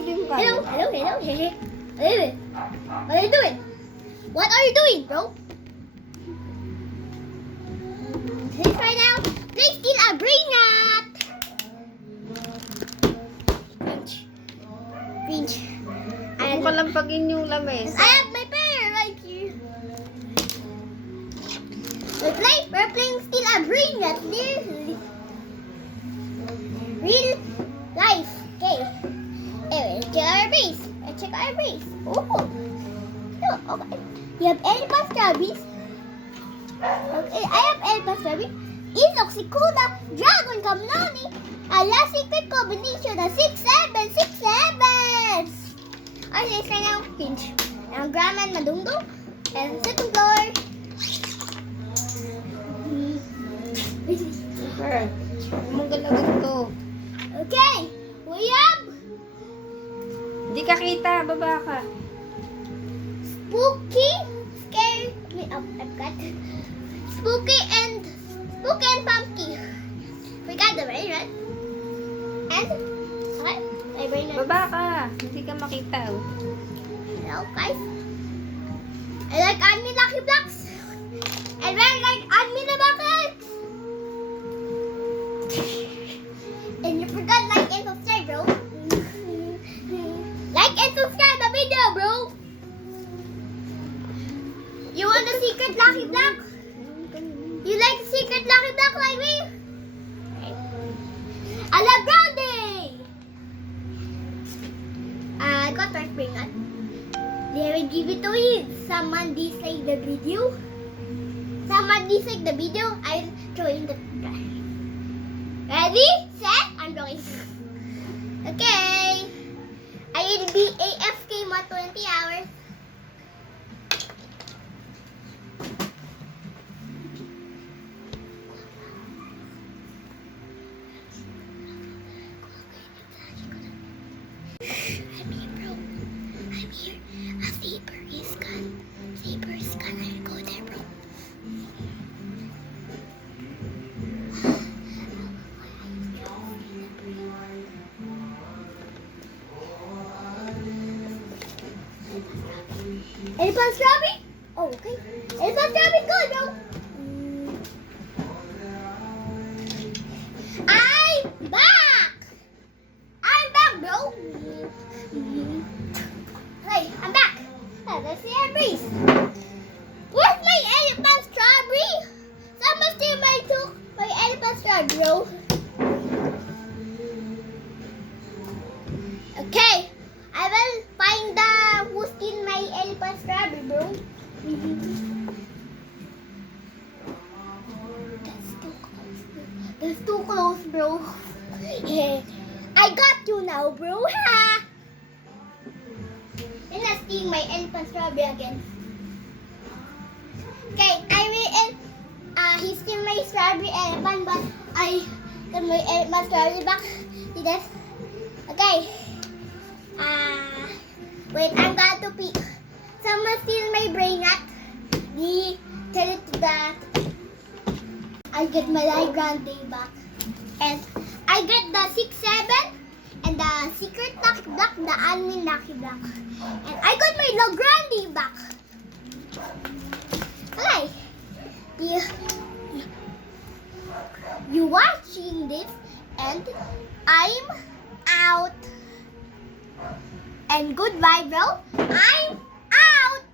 din ka. Hello. Hey. What are you doing? What are you doing, bro? This right now, please steal a brain nut. Pinch. Huwag mo kalampagin yung lamesa. I have my pen right here. We're playing steal a brain nut. Real life. Okay. Anyway, check our base. Oh. Okay. You have elephant strawberries. Okay, I have elephant strawberries. Inoxicuna, Dragon Kamnani, a last secret combination of 6767. Our next right now, pinch. Ang Grandma Madungdung, and second floor. Super. Huwag mong galawin to. Okay, we have Hindi ka kita. Baba ka. Spooky, Scare Me Up. I've got Spooky and Pumpkin. We got the brain, right? And okay, my brain. Baba ka. Hindi ka makita. Oh. Hello, guys. I like admin Lucky Blocks. I very like admin the buckets. And you forgot like and subscribe, bro. Like and subscribe the video, bro. You want the secret Lucky Block? You like the secret Lucky Block like me? I love Brownie. I got my spring on. They will give it to you. Someone dislike the video. I'll throw in the trash. Ready? Set? I'm going. Okay. I will be AFK more 20 hours. I'm here, bro. I'm here. A Saber is gone. I'll go there, bro. Elephant strawberry? Oh, okay. Elephant strawberry, go, bro. I'm back, bro. Hey, I'm back. Let's see our breeze. Where's my elephant strawberry? Someone steal my elephant strawberry, bro. Okay, I will find the who steal my elephant strawberry, bro. That's too close, bro. Yeah. I got you now, bro. Ha! And I steal my elephant strawberry again. Okay, I will. He steal my strawberry elephant, but I got my elephant strawberry back. See this? Okay. Wait, I'm going to pick. Someone steal my brain nut. Tell it to that. I get my light grande back. And I get the 6-7 and the secret Lucky Block, the admin Lucky Block. And I got my La Grande back. Okay. You watching this and I'm out. And goodbye, bro. I'm out.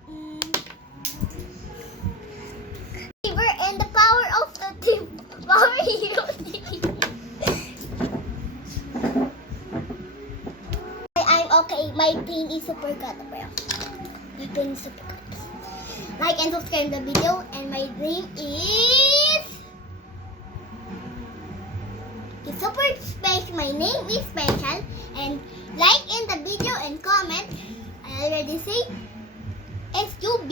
And the power of the team. Power hero team. I'm okay. My pain is super good, bro. My pain is super good. Like and subscribe the video. And my name is super special. My name is special. And like in the video and comment. I already say SUB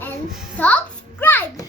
and subscribe.